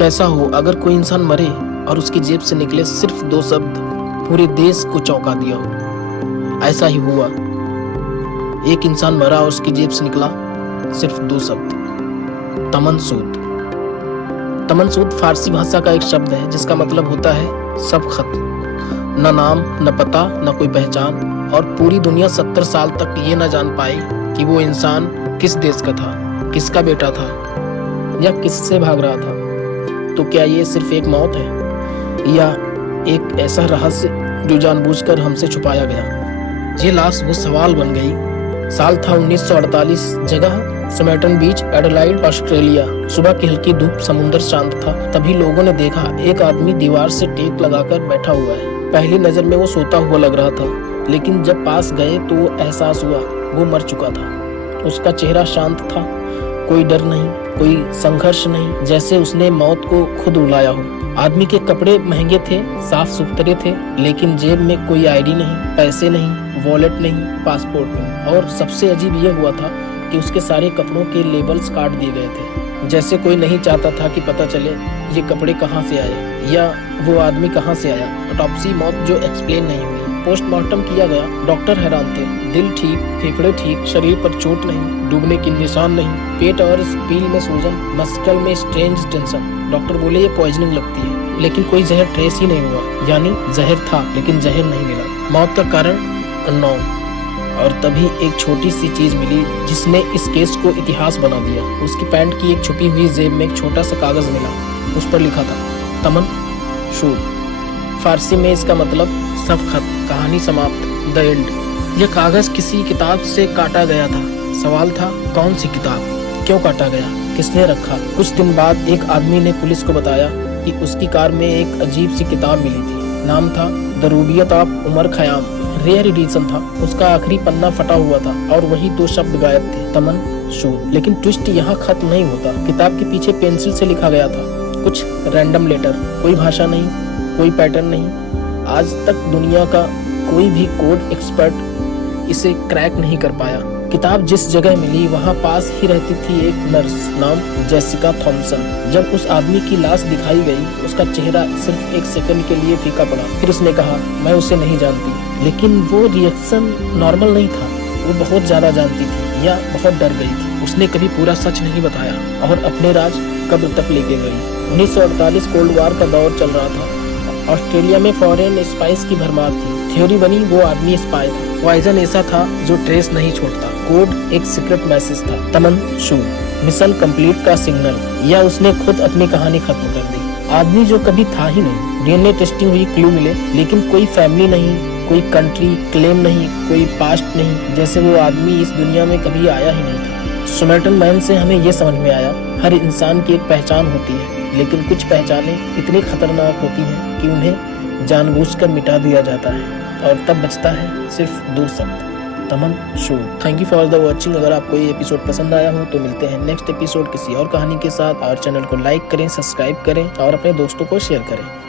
कैसा हो अगर कोई इंसान मरे और उसकी जेब से निकले सिर्फ 2 शब्द पूरे देश को चौंका दिया हो। ऐसा ही हुआ। एक इंसान मरा और उसकी जेब से निकला सिर्फ 2 शब्द, तमन सूद। तमन सूद फारसी भाषा का एक शब्द है जिसका मतलब होता है सब खत्म। न नाम, न पता, न कोई पहचान, और पूरी दुनिया 70 साल तक ये न जान पाई कि वो इंसान किस देश का था, किसका बेटा था या किससे भाग रहा था। तो क्या ये सिर्फ एक मौत है या एक ऐसा रहस्य जो जानबूझकर हमसे छुपाया गया? ये लाश वो सवाल बन गई। साल था 1948, जगह समर्टन बीच, एडलाइड, ऑस्ट्रेलिया। सुबह की हल्की धूप, समुद्र शांत था। तभी लोगों ने देखा एक आदमी दीवार से टेक लगाकर बैठा हुआ है। पहली नजर में वो सोता हुआ लग रहा था, लेकिन जब पास गए तो वो एहसास हुआ वो मर चुका था। उसका चेहरा शांत था, कोई डर नहीं, कोई संघर्ष नहीं, जैसे उसने मौत को खुद बुलाया हो। आदमी के कपड़े महंगे थे, साफ सुथरे थे, लेकिन जेब में कोई आईडी नहीं, पैसे नहीं, वॉलेट नहीं, पासपोर्ट नहीं। और सबसे अजीब यह हुआ था कि उसके सारे कपड़ों के लेबल्स काट दिए गए थे, जैसे कोई नहीं चाहता था कि पता चले ये कपड़े कहाँ से आए या वो आदमी कहाँ से आया। ऑटोप्सी, मौत जो एक्सप्लेन नहीं हुई। पोस्टमार्टम किया गया। डॉक्टर हैरान थे। दिल ठीक, फेफड़े ठीक, शरीर पर चोट नहीं, डूबने की निशान नहीं, पेट और स्पील में सूजन, मस्कल में स्ट्रेंज टेंशन। डॉक्टर बोले ये पॉइजनिंग लगती है, लेकिन कोई जहर ट्रेस ही नहीं हुआ। यानी जहर था लेकिन जहर नहीं मिला। मौत का कारण अननोन। और तभी एक छोटी सी चीज मिली जिसने इस केस को इतिहास बना दिया। उसकी पैंट की एक छुपी हुई जेब में एक छोटा सा कागज मिला। उस पर लिखा था तमन सूद। फारसी में इसका मतलब सब खत्म, कहानी समाप्त, द एंड। यह कागज किसी किताब से काटा गया था। सवाल था कौन सी किताब, क्यों काटा गया, किसने रखा? कुछ दिन बाद एक आदमी ने पुलिस को बताया कि उसकी कार में एक अजीब सी किताब मिली थी। नाम था the Rubaiyat of Omar Khayyam. Rare edition था। उसका आखिरी पन्ना फटा हुआ था और वही 2 शब्द गायब थे, तमन सूद। लेकिन ट्विस्ट यहाँ खत्म नहीं होता। किताब के पीछे पेंसिल से लिखा गया था कुछ रैंडम लेटर। कोई भाषा नहीं, कोई पैटर्न नहीं। आज तक दुनिया का कोई भी कोड एक्सपर्ट इसे क्रैक नहीं कर पाया। किताब जिस जगह मिली वहाँ पास ही रहती थी एक नर्स, नाम जेसिका थॉमसन। जब उस आदमी की लाश दिखाई गई, उसका चेहरा सिर्फ 1 सेकंड के लिए फीका पड़ा। फिर उसने कहा मैं उसे नहीं जानती। लेकिन वो रिएक्शन नॉर्मल नहीं था। वो बहुत ज्यादा जानती थी या बहुत डर गई थी। उसने कभी पूरा सच नहीं बताया और अपने राज कब्र तक लेके गई। 1948 कोल्ड वॉर का दौर चल रहा था। ऑस्ट्रेलिया में फॉरेन स्पाइस की भरमार थी। थ्योरी बनी वो आदमी स्पाई था। पॉइजन ऐसा था जो ट्रेस नहीं छोड़ता। कोड एक सीक्रेट मैसेज था, तमन सूद, मिशन कंप्लीट का सिग्नल। या उसने खुद अपनी कहानी खत्म कर दी। आदमी जो कभी था ही नहीं। डीएनए टेस्टिंग हुई, क्लू मिले, लेकिन कोई फैमिली नहीं, कोई कंट्री क्लेम नहीं, कोई पास्ट नहीं, जैसे वो आदमी इस दुनिया में कभी आया ही नहीं था। समर्टन मैन से हमें ये समझ में आया हर इंसान की एक पहचान होती है, लेकिन कुछ पहचानें इतनी खतरनाक होती हैं कि उन्हें जानबूझकर मिटा दिया जाता है और तब बचता है सिर्फ 2 शब्द, तमन सूद। Thank you for the watching. अगर आपको ये एपिसोड पसंद आया हो तो मिलते हैं नेक्स्ट एपिसोड किसी और कहानी के साथ। और चैनल को लाइक करें, सब्सक्राइब करें और अपने दोस्तों को शेयर करें।